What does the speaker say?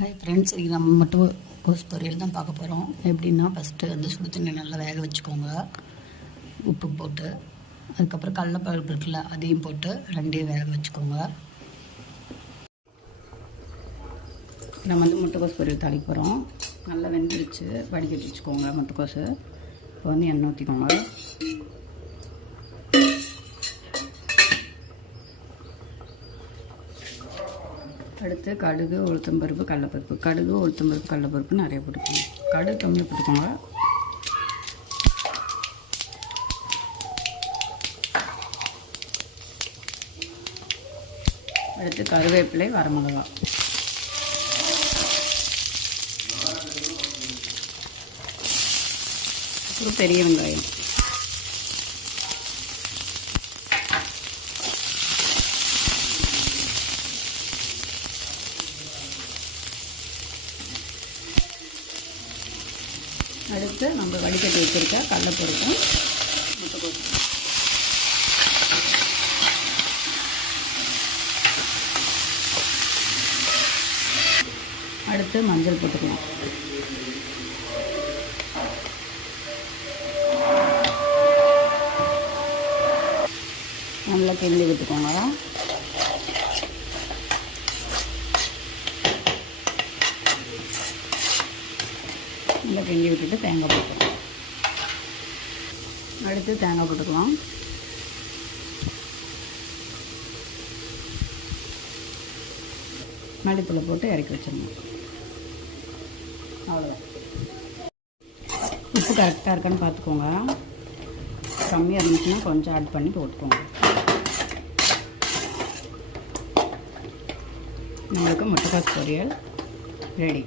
Hi friends, இது நம்ம மட்டும் கோஸ் பொரியல் தான் பார்க்க போகிறோம். எப்படின்னா ஃபஸ்ட்டு வந்து சுடு தண்ணி நல்லா வேக வச்சுக்கோங்க, உப்பு போட்டு. அதுக்கப்புறம் கடலைப்பருப்பு இருக்குல்ல, அதையும் போட்டு ரெண்டையும் வேக வச்சுக்கோங்க. நம்ம வந்து முட்டைக்கோஸ் பொரியல் தாளிக்க போகிறோம். நல்லா வெந்துருச்சு, வடிகட்டி வச்சுக்கோங்க முட்டைக்கோஸு. இப்போ வந்து எண்ணெய் ஊற்றிக்கோங்க. அடுத்து கடுகு, உளுத்தம்பருப்பு, கடலைப்பருப்பு. கடுகு, உளுத்தம்பருப்பு, கடலைப்பருப்பு நிறைய போட்டுக்கோங்க. கடுகு கம்மியாக போட்டுக்கோங்க. அடுத்து கருவேப்பிலை, வரமிளகா. அப்புறம் பெரிய வெங்காயம். அடுத்து நம்ம வடிகட்டி வச்சுருக்க கடலைப்பருப்பும் முட்டைக்கோஸ். அடுத்து மஞ்சள் போட்டுக்கலாம். நல்லா கிண்டி விட்டுக்கோங்க. நல்லா கிண்டி விட்டுட்டு தேங்காய் போட்டுக்கலாம். அடுத்து தேங்காய் போட்டுக்கலாம். மல்லித்தூளை போட்டு இறக்கி வச்சிடணும். அவ்வளோதான். உப்பு கரெக்டாக இருக்கான்னு பார்த்துக்கோங்க. கம்மியாக இருந்துச்சுன்னா கொஞ்சம் ஆட் பண்ணி போட்டுக்கோங்க. நம்மளுக்கு முட்டைக்கோஸ் பொரியல் ரெடி.